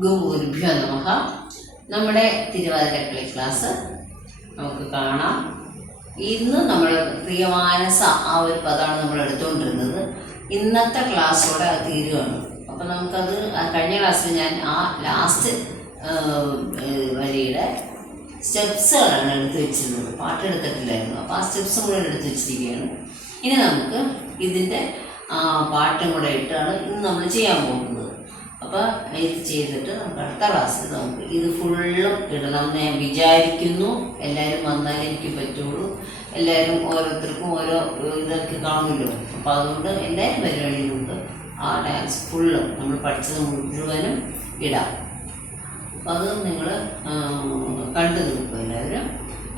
ഗുരുഭ്യോ നമഃ നമ്മുടെ തിരുവാതിരക്കളി ക്ലാസ് നമുക്ക് കാണാം. ഇന്ന് നമ്മൾ പ്രിയമാനസ ആ ഒരു പദമാണ് നമ്മൾ എടുത്തുകൊണ്ടിരുന്നത്. ഇന്നത്തെ ക്ലാസ്സോടെ അത് തീരുകയാണ് അപ്പം നമുക്കത് കഴിഞ്ഞ ക്ലാസ്സിൽ ഞാൻ ആ ലാസ്റ്റ് വരിയുടെ സ്റ്റെപ്സുകളാണ് എടുത്തു വെച്ചിരുന്നത്. പാട്ട് എടുത്തിട്ടില്ലായിരുന്നു. അപ്പോൾ ആ സ്റ്റെപ്സ് മുഴുവൻ എടുത്തു വെച്ചിരിക്കുകയാണ്. ഇനി നമുക്ക് ഇതിന്റെ പാട്ടും കൂടെ ഇട്ടാണ് ഇന്ന് നമ്മൾ ചെയ്യാൻ പോകുന്നത്. അപ്പോൾ ഇത് ചെയ്തിട്ട് നമുക്ക് അടുത്ത ക്ലാസ്സിൽ നമുക്ക് ഇത് ഫുള്ളും ഇടണം എന്ന് ഞാൻ വിചാരിക്കുന്നു. എല്ലാവരും വന്നാലേ എനിക്ക് പറ്റുള്ളൂ. എല്ലാവരും ഓരോരുത്തർക്കും ഓരോ ഇതൊക്കെ കാണുമല്ലോ. അപ്പോൾ അതുകൊണ്ട് എന്റെ പരിപാടിയിലുണ്ട്. ആ ഡാൻസ് ഫുള്ളും നമ്മൾ പഠിച്ചത് മുഴുവനും ഇടാം. അപ്പോൾ അത് നിങ്ങൾ കണ്ടു തീർക്കും എല്ലാവരും.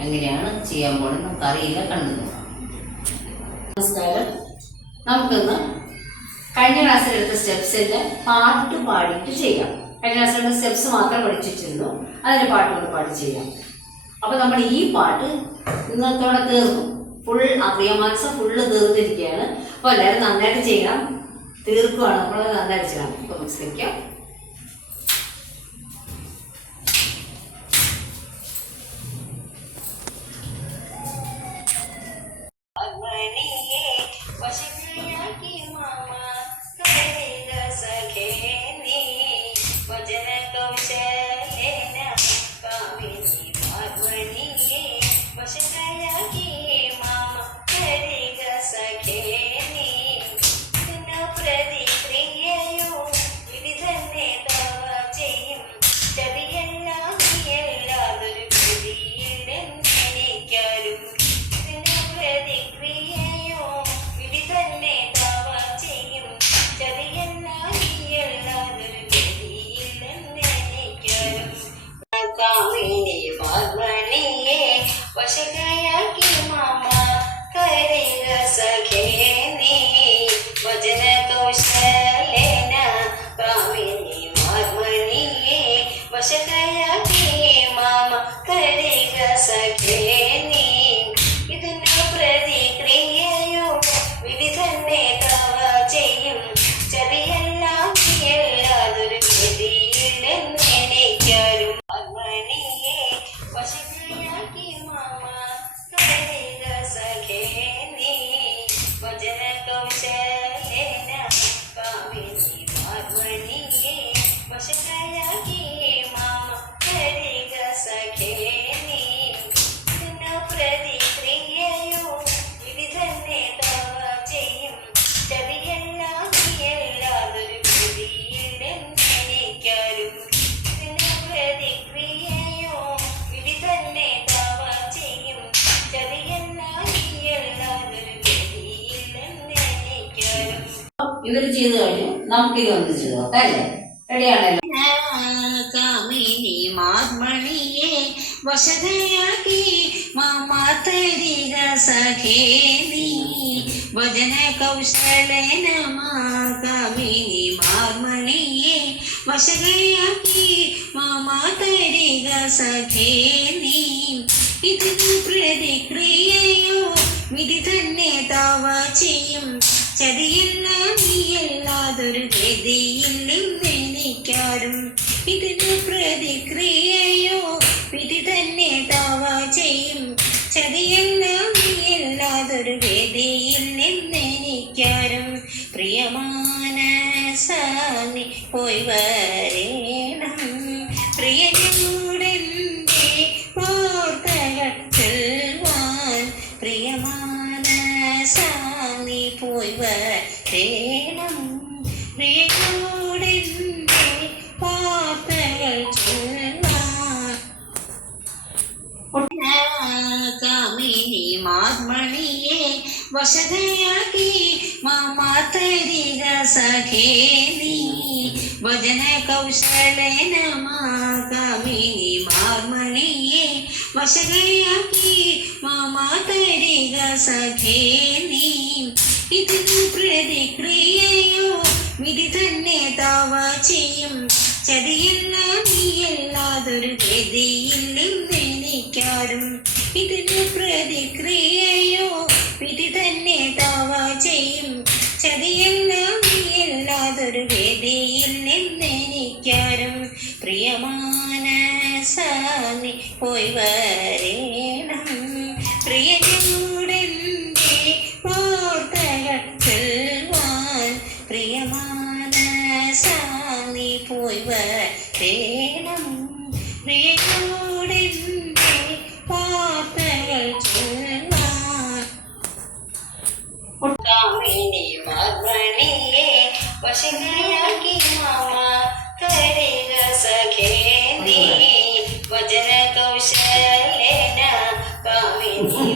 എങ്ങനെയാണ് ചെയ്യാൻ പോകുന്നത് നമുക്കറിയില്ല കണ്ടു നിൽക്കാം നമസ്കാരം. നമുക്കിന്ന് കഴിഞ്ഞ എടുത്ത സ്റ്റെപ്സിന്റെ പാട്ട് പാടിയിട്ട് ചെയ്യാം. കഴിഞ്ഞ ക്ലാസ്സിൽ സ്റ്റെപ്സ് മാത്രം പഠിച്ചിട്ടുള്ളൂ. അതിന്റെ പാട്ട് കൊണ്ട് പാടി ചെയ്യാം. അപ്പൊ നമ്മൾ ഈ പാട്ട് ഇന്നത്തോടെ തീർന്നു. ഫുൾ പ്രിയമാനസം ഫുള്ള് തീർന്നിരിക്കുകയാണ്. അപ്പോൾ എല്ലാവരും നന്നായിട്ട് ചെയ്യാം തീർക്കുവാണ്. നമ്മൾ നന്നായിട്ട് ചെയ്യണം. അപ്പോൾ മനസ്സിലാക്കാം കാമിനി പാർവണിയെ വശകയാക്കി മാമ കരയുക സഖേ നീ വചന കൗശലേന കാമിനി മാർമണിയെ വശകയാക്കി മാമ കരയുക സഖേ നീ ഇവർ ചെയ്ത് കഴിഞ്ഞു. നമുക്കിത് ഒന്ന് ചെയ്ത് നോക്കാം അല്ലേ റെഡിയാണല്ലോ മാർമണിയെ വശതയാക്കി മാമാതരിക സഖേ നീ ഭജന കൗശലേന കാമിനി മാർമണിയെ വശതയാക്കി മാമാതരിക സഖേ നീ പ്രതിക്രിയയോ വിധി തന്നെ താവ ചെയ്യും. ചതിയില്ല നീയല്ലാതൊരു ഗതിയില്ലെന്നെനിക്കാരും ഇതിന് പ്രതിക്രിയയോ വിധി തന്നെ താവ ചെയ്യും. ചതിയല്ല നീയല്ലാതൊരു പ്രിയമാന പ്രിയമാനസാമി പോയി വരേണം വശതയാക്കി മാമാതരിക സഖേ നീ ഭജന കൗശലേന കാമിനി മാർമണിയെ വശതയാക്കി മാമാതരിക സഖേ നീ ഇതിന് പ്രതിക്രിയയോ വിധി തന്നെ താവ ചെയ്യും ചതിയല്ല നീയല്ലാതൊരു ഗതിയില്ലെന്നെനിക്കാരും ഇതിനു പ്രതിക്രിയയോ போய் வரே Thank you.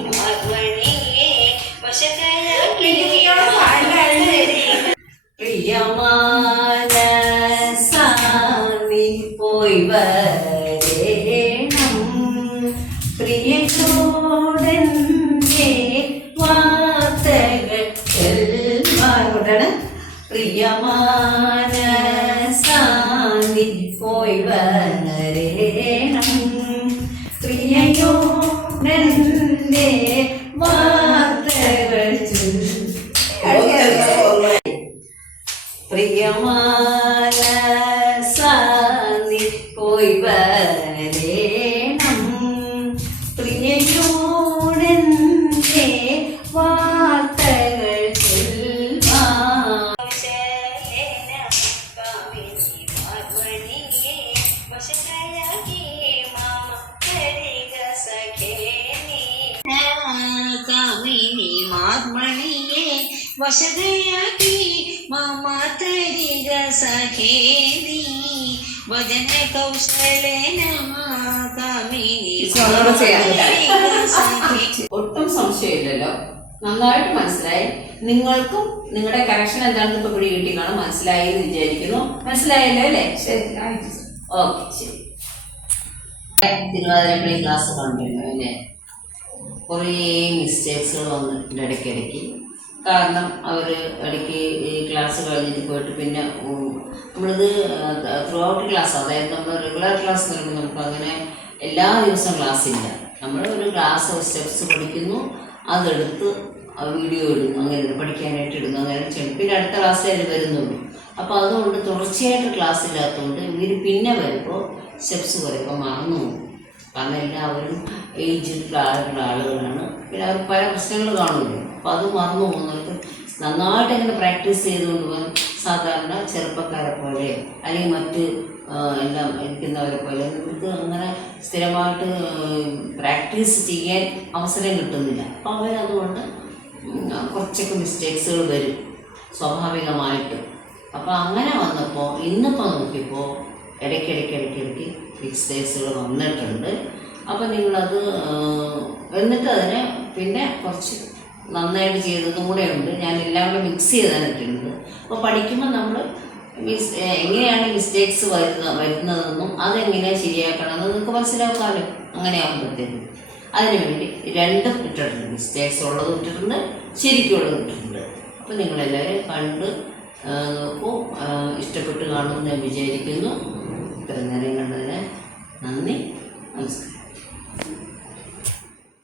വശതയാക്കി സഖേ നീ. വചന ചെയ്യാമല്ലേ? ഒട്ടും സംശയമില്ലല്ലോ. നന്നായിട്ട് മനസ്സിലായി. നിങ്ങൾക്കും നിങ്ങളുടെ കറക്ഷൻ എന്താണെന്ന് ഇപ്പൊ പിടി കിട്ടി കാണും മനസ്സിലായി എന്ന് വിചാരിക്കുന്നു. മനസ്സിലായല്ലോ അല്ലേ? ശരി ഓക്കെ ശരി. തിരുവാതിരപ്പള്ളി ക്ലാസ് കണ്ടിരുന്നു അല്ലേ? കുറേ മിസ്റ്റേക്സുകൾ വന്നിട്ടുണ്ട് ഇടയ്ക്കിടയ്ക്ക്. കാരണം അവർ ഇടയ്ക്ക് ഈ ക്ലാസ് കഴിഞ്ഞിട്ട് പോയിട്ട് പിന്നെ നമ്മളിത് ത്രൂ ഔട്ട് ക്ലാസ് അതായത് നമ്മൾ റെഗുലർ ക്ലാസ് നൽകുമ്പോൾ നമുക്ക് അങ്ങനെ എല്ലാ ദിവസവും ക്ലാസ് ഇല്ല. നമ്മൾ ഒരു ക്ലാസ് സ്റ്റെപ്സ് പഠിക്കുന്നു അതെടുത്ത് വീഡിയോ ഇടുന്നു അങ്ങനെ പഠിക്കാനായിട്ട് ഇടുന്നു അങ്ങനെ ചെയ്യും പിന്നെ അടുത്ത ക്ലാസ്സിൽ അതിൽ വരുന്നുള്ളൂ. അപ്പോൾ അതുകൊണ്ട് തുടർച്ചയായിട്ട് ക്ലാസ് ഇല്ലാത്തതുകൊണ്ട് ഇവർ പിന്നെ വരുമ്പോൾ സ്റ്റെപ്സ് കുറയുമ്പോൾ മറന്നു കാരണം എല്ലാവരും ഏജ് ആളുകളാണ്. പിന്നെ അവർ പല പ്രശ്നങ്ങൾ കാണുമല്ലോ അപ്പോൾ അത് മറന്നു പോകുന്നവർക്ക് നന്നായിട്ട് ഇങ്ങനെ പ്രാക്ടീസ് ചെയ്തുകൊണ്ട് പോകാൻ സാധാരണ ചെറുപ്പക്കാരെ പോലെ അല്ലെങ്കിൽ മറ്റ് എല്ലാം ഇരിക്കുന്നവരെ പോലെ ഇവർക്ക് അങ്ങനെ സ്ഥിരമായിട്ട് പ്രാക്ടീസ് ചെയ്യാൻ അവസരം കിട്ടുന്നില്ല. അപ്പോൾ അവരതുകൊണ്ട് കുറച്ചൊക്കെ മിസ്റ്റേക്സുകൾ വരും സ്വാഭാവികമായിട്ട്. അപ്പോൾ അങ്ങനെ വന്നപ്പോൾ ഇന്നിപ്പോൾ നോക്കിയപ്പോൾ ഇടയ്ക്കിടയ്ക്ക് ഇടയ്ക്കിടയ്ക്ക് മിസ്റ്റേക്സുകൾ വന്നിട്ടുണ്ട്. അപ്പോൾ നിങ്ങളത് എന്നിട്ട് അതിനെ പിന്നെ കുറച്ച് നന്നായിട്ട് ചെയ്തതും കൂടെ ഉണ്ട്. ഞാൻ എല്ലാം കൂടെ മിക്സ് ചെയ്തിട്ടുണ്ട് അപ്പോൾ പഠിക്കുമ്പോൾ നമ്മൾ മിസ് എങ്ങനെയാണ് മിസ്റ്റേക്സ് വരുന്ന വരുന്നതെന്നും അതെങ്ങനെ ശരിയാക്കണം നിങ്ങൾക്ക് മനസ്സിലാക്കാമല്ലോ അങ്ങനെ ആകുമ്പോഴത്തേക്കും അതിനുവേണ്ടി രണ്ടും ഇട്ടിട്ടുണ്ട് മിസ്റ്റേക്സ് ഉള്ളതും ഇട്ടിട്ടുണ്ട് ശരിക്കുള്ളതും ഇട്ടിട്ടുണ്ട് അപ്പോൾ നിങ്ങളെല്ലാവരും കണ്ട് നോക്കൂ. ഇഷ്ടപ്പെട്ട് കാണുമെന്ന് ഞാൻ വിചാരിക്കുന്നു. ഇത്രയും നേരം കണ്ടതിന് നന്ദി. നമസ്കാരം.